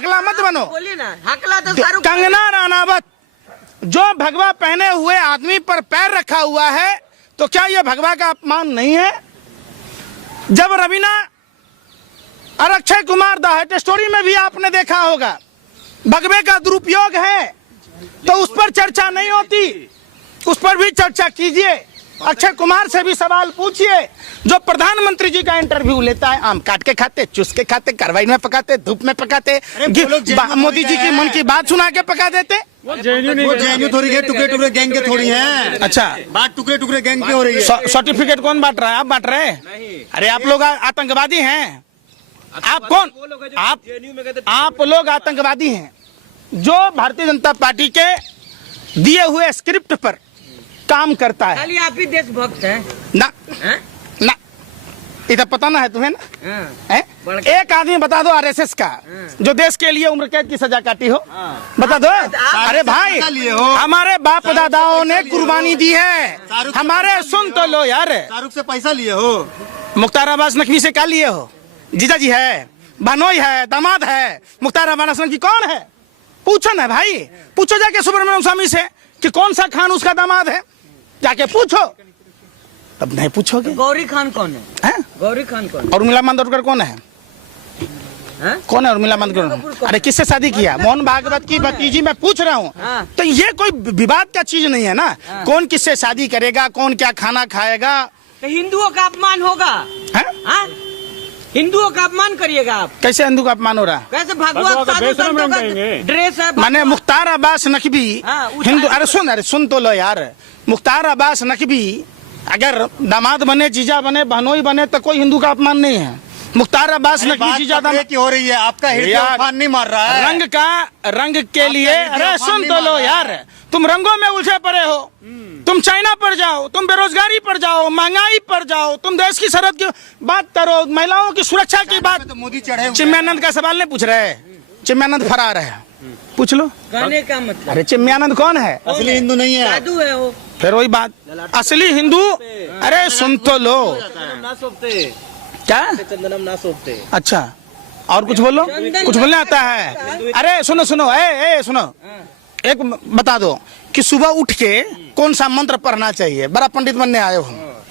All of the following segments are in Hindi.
हकला मत बनो। बोलिए ना, हकला तो शाहरुख। कंगना रनावत जो भगवा पहने हुए आदमी पर पैर रखा हुआ है, तो क्या यह भगवा का अपमान नहीं है? जब रवीना और अक्षय कुमार द हट स्टोरी में भी आपने देखा होगा भगवे का दुरुपयोग है, तो उस पर चर्चा नहीं होती, उस पर भी चर्चा कीजिए। अक्षय कुमार से भी सवाल पूछिए, जो प्रधानमंत्री जी का इंटरव्यू लेता है, आम काट के खाते, चुस के खाते, कार्बाइन में पकाते, धूप में पकाते, मोदी जी की मन की बात सुना के पका देते। वो जेएनयू थोड़ी है, टुकड़े टुकड़े गैंग के थोड़ी है। अच्छा, बात टुकड़े टुकड़े गैंग की हो रही है। सर्टिफिकेट कौन बांट रहा है? आप बांट रहे हैं? अरे आप लोग आतंकवादी हैं। आप कौन? आप लोग आतंकवादी हैं जो भारतीय जनता पार्टी के दिए हुए स्क्रिप्ट पर काम करता है। खाली आप ही देशभक्त हैं ना हैं? ना, इधर पता ना है तुम्हें ना? हाँ। एक आदमी बता दो आरएसएस का जो देश के लिए उम्र कैद की सजा काटी हो, बता दो। अरे भाई, हमारे बाप दादाओं ने कुर्बानी दी है, हमारे सुन तो लो यार। शाहरुख से पैसा लिए हो? मुख्तार अब्बास नकवी से क्या लिए हो? जीजा जी है, बहनोई है, दामाद है। मुख्तार अब्बास नकवी कौन है? पूछो ना भाई, पूछो जाके सुब्रमण्यम स्वामी से कि कौन सा खान उसका दामाद है, जाके पूछो। तब नहीं पूछोगे। गौरी खान कौन है? गौरी खान कौन? और उर्मिला मातोंडकर कौन है? कौन है उर्मिला मातोंडकर? अरे किससे शादी किया? मोहन भागवत की भतीजी मैं पूछ रहा हूँ। तो ये कोई विवाद का चीज नहीं है ना। कौन किससे शादी करेगा, कौन क्या खाना खाएगा? तो हिंदुओं का अपमान होगा। हिंदुओं का अपमान करिएगा आप? कैसे हिंदू का अपमान हो रहा? कैसे भगवत साधु संतों का ड्रेस है? माने मुख्तार अब्बास नकवी हिंदू? अरे सुन तो लो यार। मुख्तार अब्बास नकवी अगर दामाद बने, जीजा बने, बहनोई बने तो कोई हिंदू का अपमान नहीं है। मुख्तार अब्बास नकवी जीजा की हो रही है, आपका हिंदू नहीं मार रहा है। रंग के लिए। अरे सुन तो लो यार, तुम रंगों में उलझे पड़े हो। तुम चाइना पर जाओ, तुम बेरोजगारी पर जाओ, महंगाई पर जाओ, तुम देश की सरहद की बात करो, महिलाओं की सुरक्षा की बात। तो मोदी चढ़े। चिन्मयानंद का सवाल नहीं पूछ रहे? चिन्मयानंद फरार है, पूछ लो। कहने का मतलब? अरे चिन्मयानंद कौन है? असली हिंदू नहीं है, साधु है वो। फिर वही बात, असली हिंदू। अरे सुन तो लो। क्या? चंदनम ना सोपते। अच्छा, और कुछ बोलो, कुछ बोलने आता है? अरे सुनो सुनो, ए सुनो, एक बता दो कि सुबह उठ के कौन सा मंत्र पढ़ना चाहिए? बड़ा पंडित बनने आए हो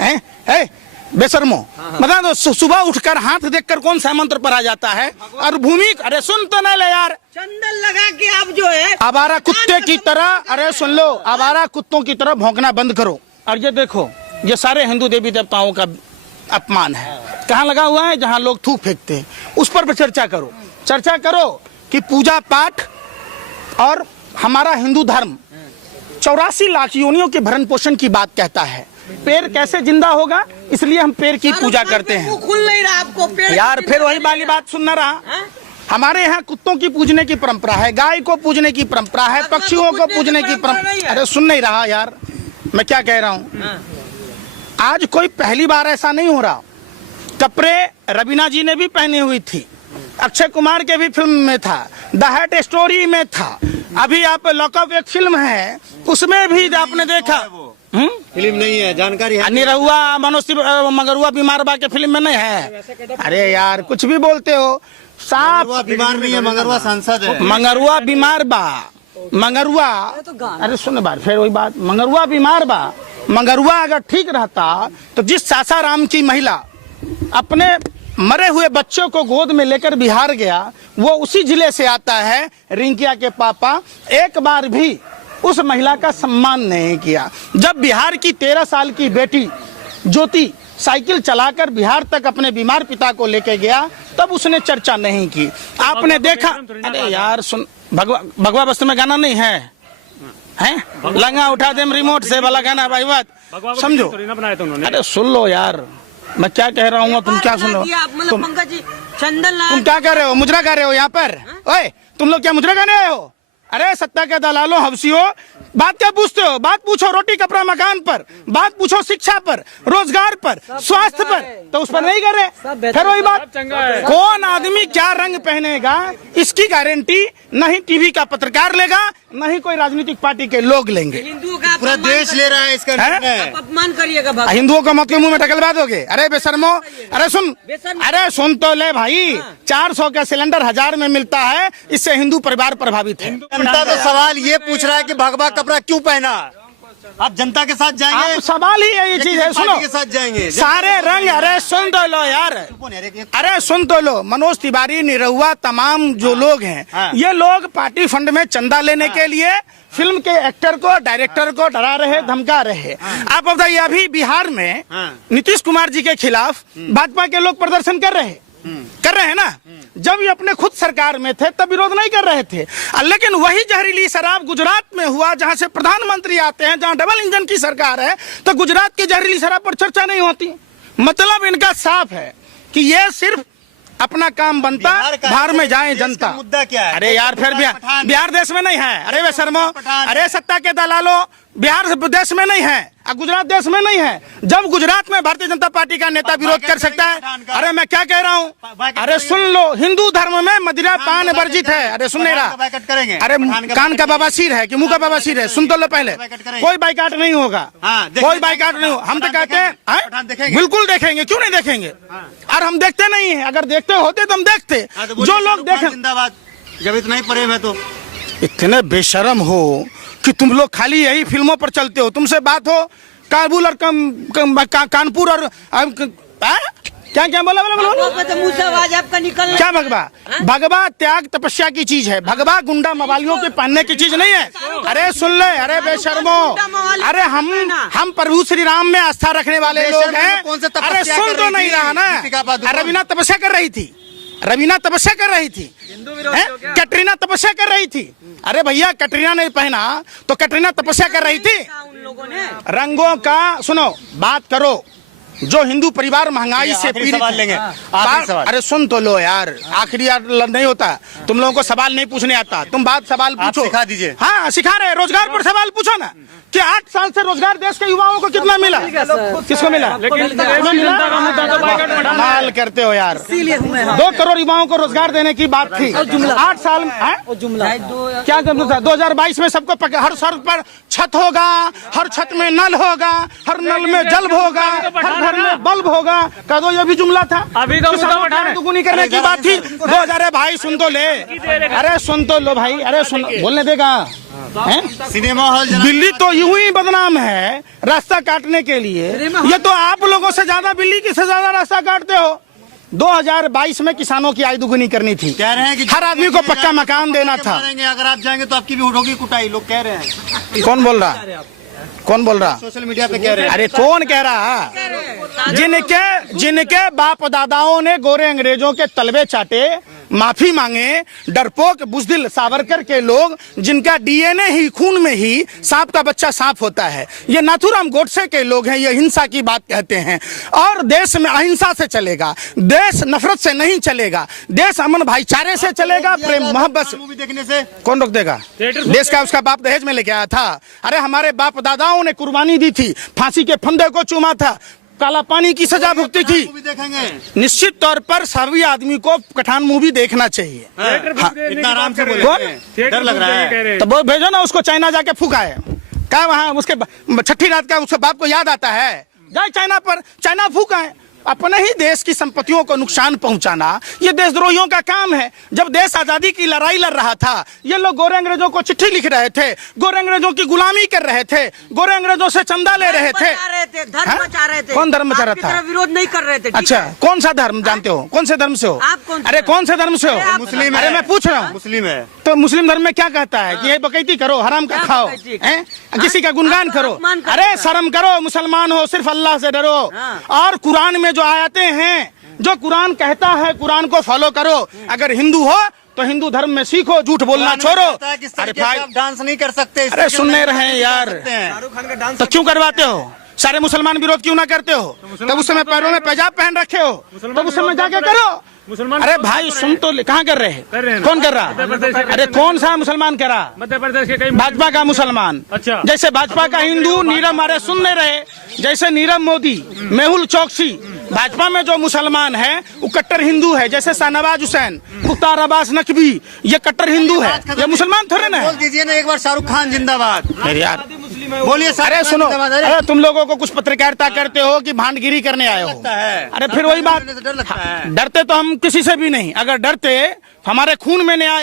हैं? बेशर्मो, बता दो। सुबह उठकर हाथ देखकर कौन सा मंत्र पढ़ा जाता है? और भूमि। अरे सुन तो ना ले यार, चंदन लगा के आप जो है आवारा कुत्ते की तरह, अरे सुन लो, आवारा कुत्तों की तरह भौंकना बंद करो। और ये देखो, ये सारे हिंदू देवी देवताओं का अपमान है। कहाँ लगा हुआ है? जहाँ लोग थूक फेंकते हैं, उस पर चर्चा करो। चर्चा करो कि पूजा पाठ और हमारा हिंदू धर्म 84 लाख योनियों के भरण पोषण की बात कहता है। पेड़ कैसे जिंदा होगा? इसलिए हम पेड़ की पूजा करते हैं। खुल नहीं रहा आपको पेड़ यार, फिर वही वाली बात सुनना रहा। हमारे यहाँ कुत्तों की पूजने की परंपरा है, गाय को पूजने की परंपरा है, पक्षियों को पूजने की परंपरा। अरे सुन नहीं रहा यार, मैं क्या कह रहा हूँ? आज कोई पहली बार ऐसा नहीं हो रहा। कपड़े रवीना जी ने भी पहनी हुई थी, अक्षय कुमार के भी फिल्म में था, द हट स्टोरी में था, अभी आप लॉकअप एक फिल्म है उसमें भी आपने देखा। फिल्म नहीं है, जानकारी है। निरहुआ मनोज मंगरुआ बीमार बा के फिल्म में नहीं है? अरे यार, कुछ भी बोलते हो। साफ बीमार नहीं है, मंगरुआ सांसद है। मंगरुआ बीमार बा, मंगरुआ। अरे सुन बार, फिर वही बात, मंगरुआ बीमार बा। मंगरुआ अगर ठीक रहता तो जिस सासाराम की महिला अपने मरे हुए बच्चों को गोद में लेकर बिहार गया, वो उसी जिले से आता है। रिंकिया के पापा एक बार भी उस महिला का सम्मान नहीं किया। जब बिहार की 13 साल की बेटी ज्योति साइकिल चलाकर बिहार तक अपने बीमार पिता को लेके गया, तब उसने चर्चा नहीं की। आपने देखा? अरे यार सुन, भगवा वस्त्र में गाना नहीं है, हैं? लंगा उठा दे रिमोट से वाला गाना भाई, बात समझो। अरे सुन लो यार, मैं क्या कह रहा हूँ, तुम क्या सुन रहे हो? तुम क्या कर रहे हो? मुजरा कर रहे हो यहाँ पर? ओए, तुम लोग क्या मुजरा करने आए हो? अरे सत्ता के दलालों, हवसियों, बात क्या पूछते हो? बात पूछो रोटी कपड़ा मकान पर, बात पूछो शिक्षा पर, रोजगार पर, स्वास्थ्य पर, तो उस पर नहीं कर रहे। फिर वही बात, कौन आदमी क्या रंग पहनेगा इसकी गारंटी नहीं टीवी का पत्रकार लेगा, नहीं कोई राजनीतिक पार्टी के लोग लेंगे। हिंदुओं का पूरा अपमान देश ले रहा है इसका हैं? निर्णय। आप अपमान करिएगा भगवान। हिंदुओं को मत के मुंह में ढकलवा दोगे? अरे बेशर्मो, अरे सुन तो ले भाई, 400 का सिलेंडर 1000 में मिलता है, इससे हिंदू परिवार प्रभावित है। जनता तो सवाल ये पूछ रहा है कि भगवा कपड़ा क्यों पहना? आप जनता के साथ जाएंगे? आप सवाल ही यही चीज है। सुनो, के साथ जाएंगे सारे रंग, अरे सुन तो लो यार, अरे सुन तो लो, मनोज तिवारी, निरहुआ, तमाम जो लोग हैं, ये लोग पार्टी फंड में चंदा लेने के लिए फिल्म के एक्टर को, डायरेक्टर को डरा रहे, धमका रहे। आप बताइए, अभी बिहार में नीतीश कुमार जी के खिलाफ भाजपा के लोग प्रदर्शन कर रहे हैं ना। जब ये अपने खुद सरकार में थे तब विरोध नहीं कर रहे थे, लेकिन वही जहरीली शराब गुजरात में हुआ, जहां से प्रधानमंत्री आते हैं, जहां डबल इंजन की सरकार है, तो गुजरात की जहरीली शराब पर चर्चा नहीं होती। मतलब इनका साफ है कि ये सिर्फ अपना काम बनता, बाहर में जाए जनता। मुद्दा क्या है? अरे यार, फिर बिहार देश में नहीं है। अरे वे शर्मो, अरे सत्ता के दलालों, बिहार देश में नहीं है, गुजरात देश में नहीं है। जब गुजरात में भारतीय जनता पार्टी का नेता विरोध कर सकता है, अरे मैं क्या कह रहा हूँ, अरे सुन लो, हिंदू धर्म में मदिरा पान वर्जित है। अरे सुन नहीं रहा, अरे कान का बवासीर है कि मुंह का बवासीर है? सुन तो लो पहले, कोई बाइकाट नहीं होगा, कोई बाइकाट नहीं होगा। हम तो कहते हैं बिल्कुल देखेंगे, क्यों नहीं देखेंगे? और हम देखते नहीं है, अगर देखते होते तो हम देखते। जो लोग देखें, जिंदाबाद। जब इतना ही प्रेम है तो इतने बेशरम हो कि तुम लोग खाली यही फिल्मों पर चलते हो। तुमसे बात हो काबुल और कानपुर और क्या क्या बोला तो मुंह से आवाज आपका निकल क्या? भगवा, भगवा त्याग तपस्या की चीज है। भगवा गुंडा मवालियों के पहनने की चीज नहीं है। अरे सुन ले, अरे बेशर्मो, अरे हम प्रभु श्री राम में आस्था रखने वाले लोग हैं। अरे सुन तो नहीं रहा ना, रवीना तपस्या कर रही थी, रवीना तपस्या कर रही थी, कैटरीना तपस्या कर रही थी। अरे भैया, कैटरीना ने पहना तो कैटरीना तपस्या कर रही थी। उन लोगों ने रंगों का सुनो, बात करो। जो हिंदू परिवार महंगाई से पीड़ित लेंगे। अरे सुन तो लो यार, आखिरी नहीं होता। तुम लोगों को सवाल नहीं पूछने आता, तुम बात सवाल पूछो, सिखा दीजिए। हाँ सिखा रहे, रोजगार पर सवाल पूछो ना कि 8 साल से रोजगार देश के युवाओं को कितना मिला, किसको मिला? कमाल करते हो यार। 2 करोड़ युवाओं को रोजगार देने की बात थी 8 साल में। क्या करना था? 2022 में सबको हर सड़क पर छत होगा, हर छत में नल होगा, हर नल में जल होगा, हर घर में बल्ब होगा। कह दो, ये भी जुमला था। अभी दुगुनी करने की बात थी 2000। भाई सुन तो ले, अरे सुन तो लो भाई, अरे सुन, बोलने देगा? सिनेमा हॉल दिल्ली तो यूं ही बदनाम है रास्ता काटने के लिए। ये तो आप लोगों से ज्यादा दिल्ली की से ज्यादा रास्ता काटते हो। 2022 में किसानों की आय दुगुनी करनी थी, कह रहे हैं कि हर आदमी को पक्का मकान देना था। अगर आप जाएंगे तो आपकी भी उठोगी कुटाई, लोग कह रहे हैं। कौन बोल रहा? कौन बोल रहा? सोशल मीडिया पे कह रहे हैं। अरे कौन कह रहा? जिनके बाप दादाओं ने गोरे अंग्रेजों के तलवे चाटे, माफी मांगे, डरपोक बुज़दिल सावरकर के लोग, जिनका डीएनए ही, खून में ही सांप का बच्चा सांप होता है, ये नाथूराम गोडसे के लोग हैं। ये हिंसा की बात कहते हैं और देश में अहिंसा से चलेगा, देश नफरत से नहीं चलेगा, देश अमन भाईचारे से चलेगा, प्रेम मोहब्बत से। मूवी देखने से कौन रोक देगा? देश का उसका बाप दहेज में लेके आया था। अरे हमारे बाप दादाओं ने कुर्बानी दी थी, फांसी के फंदे को चूमा था, काला पानी की सजा भुगती थी। देखेंगे निश्चित तौर पर सभी आदमी को पठान मूवी देखना चाहिए। इतना आराम से बोले, डर लग रहा है। तो वो भेजो ना उसको, चाइना जाके फूकाए। क्या वहाँ उसके छठी रात का उसके बाप को याद आता है? जाए चाइना पर, चाइना फूकाए। अपने ही देश की संपत्तियों को नुकसान पहुंचाना ये देशद्रोहियों का काम है। जब देश आजादी की लड़ाई लड़ रहा था, ये लोग गोरे अंग्रेजों को चिट्ठी लिख रहे थे, गोरे अंग्रेजों की गुलामी कर रहे थे, गोरे अंग्रेजों से चंदा ले रहे थे, धर्म बचा रहे थे। कौन धर्म बचा रहा था? विरोध नहीं कर रहे थे। अच्छा, कौन सा धर्म जानते हो? कौन से धर्म से हो? आप कौन? अरे कौन से धर्म से हो? मुस्लिम। अरे मैं पूछ रहा हूँ, मुस्लिम है तो मुस्लिम धर्म में क्या कहता है कि ये बकैती करो, हराम का खाओ, किसी का गुणगान करो? अरे शर्म करो, मुसलमान हो, सिर्फ अल्लाह से डरो। और कुरान में जो आयतें हैं, जो कुरान कहता है, कुरान को फॉलो करो। अगर हिंदू हो तो हिंदू धर्म में सीखो, झूठ बोलना छोड़ो। अरे भाई, आप डांस नहीं कर सकते। अरे सुन नहीं रहे हैं यार, तो क्यों करवाते हो? सारे मुसलमान विरोध क्यों ना करते हो? तब उस समय पैरों में पैजाब पहन रखे हो, तब उस समय जाके करो। अरे भाई सुन तो, कहाँ कर रहे हैं? कौन कर रहा? अरे कौन सा मुसलमान कर रहा? मध्य प्रदेश के कई भाजपा का मुसलमान। अच्छा। जैसे भाजपा का हिंदू नीरव, अरे सुन नहीं रहे, जैसे नीरव मोदी, मेहुल चौकसी, भाजपा में जो मुसलमान है वो कट्टर हिंदू है, जैसे शाहनवाज हुसैन, मुख्तार अब्बास नकवी, ये कट्टर हिंदू है, ये मुसलमान थोड़े ना बोल है। दीजिए ना एक बार शाहरुख खान जिंदाबाद। अरे यार बोलिए अरे सुनो, अरे तुम लोगों को कुछ पत्रकारिता करते हो कि भांडगिरी करने आए हो। है। अरे फिर वही बात, डर लगता है। डरते तो हम किसी से भी नहीं, अगर डरते हमारे खून में नहीं आए